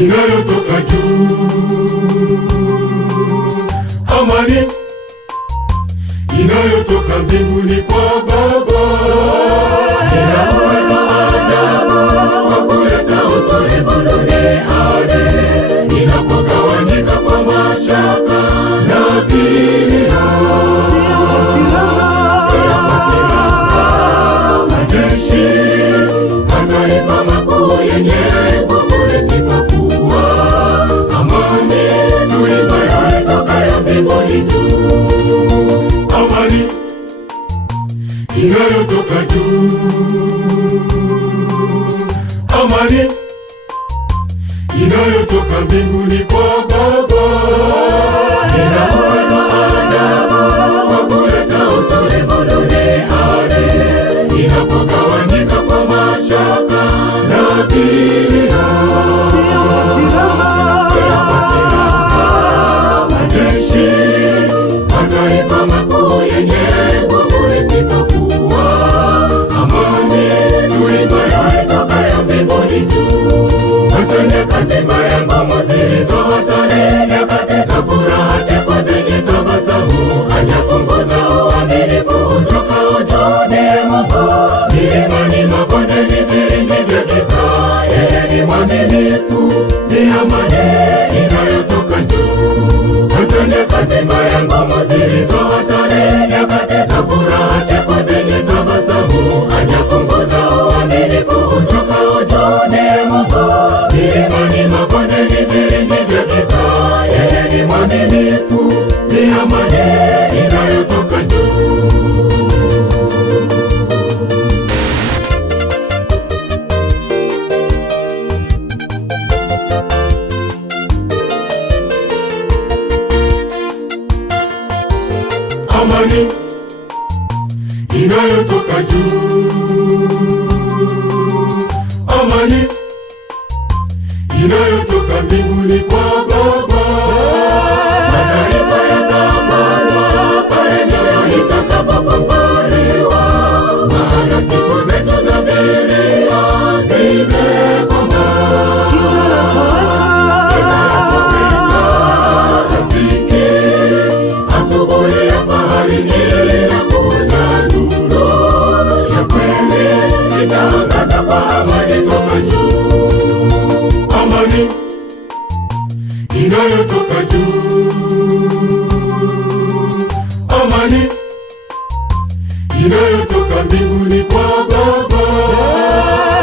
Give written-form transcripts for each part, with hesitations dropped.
inayotoka juu, amani inayotoka mbinguni kwa Baba. Ina uwezo ajabu wa kuleta utulivu duniani, inapogawanyika kwa mashaka na vilio. Majeshi, mataifa makuu yenye nguvu isipokuwa amani tuimayo itokayo mbinguni juu, amani inayotoka juu, amani inayotoka mbinguni kwa Baba. Ina uwezo ajabu wa kuleta utulivu duniani, inapogawanyika kwa mashaka na vilio. Majeshi, mataifa makuu yenye nguvu isipokuwa amani tuimayo itokayo mbinguni juu. Hata nyakati mbaya ngumu zilizo hatari, nyakati za furaha cheko zenye tabasamu, hajapunguza uaminifu utokao juu. Ndiye Mungu milimani, mabondeni, vilindi vya giza, yeye ni mwaminifu, ni amani inayotoka juu. Hata nyakati mbaya ngumu zilizo hatari, nyakati za furaha cheko zenye tabasamu, hajapunguza uaminifu utokao juu. Ndiye Mungu milimani, mabondeni, vilindi vya giza, yeye ni mwaminifu, ni amani inayotoka juu. Amani inayotoka juu, amani inayotoka mbinguni kwa Baba. Mataifa yataamana pale mioyo itakapofunguliwa, maana siku zetu za vilio zimekoma. Rafiki, asubuhi ya fahari inakuja, nuru ya kweli itaangaza kwa amani toka juu, amani inayotoka juu, amani inayotoka mbinguni kwa Baba.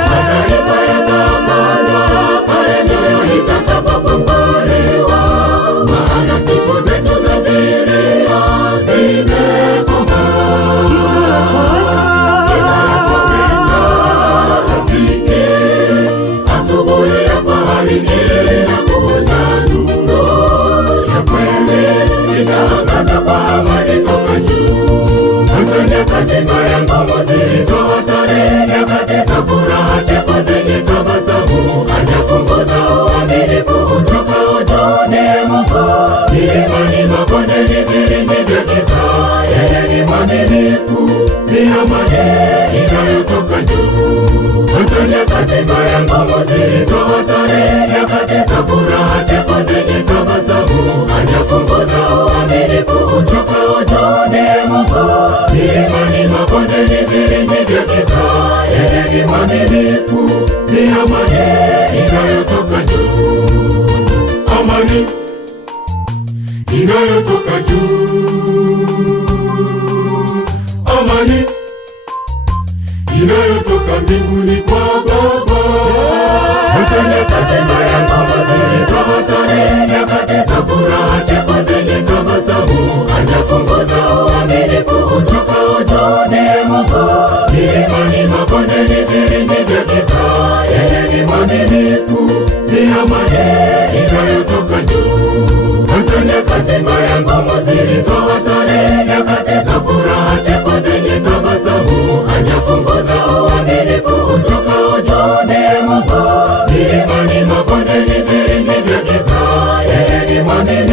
Mataifa yataamana pale mioyo itakapofunguliwa, maana siku zetu za vilio zimekoma. Rafiki, asubuhi ya fahari inakuja, nuru ya kweli itaangaza kwa amani toka juu. Hata nyakati mbaya ngumu zilizo hatari, nyakati za furaha cheko zenye tabasamu, hajapunguza uaminifu utokao juu. Ndiye Mungu milimani, mabondeni, vilindi vya giza, yeye ni mwaminifu, ni amani inayotoka juu. Hata nyakati mbaya ngumu zilizo hatari, nyakati za furaha cheko zenye tabasamu, hajapunguza uaminifu utokao juu. Ndiye Mungu milimani, mabondeni, vilindi vya giza, yeye ni mwaminifu, ni amani inayotoka juu, amani inayotoka juu, amani inayotoka mbinguni kwa Baba. Hata nyakati mbaya ngumu zilizo hatari, nyakati za furaha cheko zenye tabasamu, hajapunguza uaminifu utokao juu. Ndiye Mungu milimani, mabondeni, vilindi vya giza, yeye ni mwaminifu, ni amani inayotoka juu. Hata nyakati mbaya ngumu zilizo hatari, nyakati za furaha cheko zenye tabasamu, hajapunguza uaminifu utokao juu. Ndiye Mungu milimani, mabondeni, vilindi vya giza, yeye ni mwaminifu.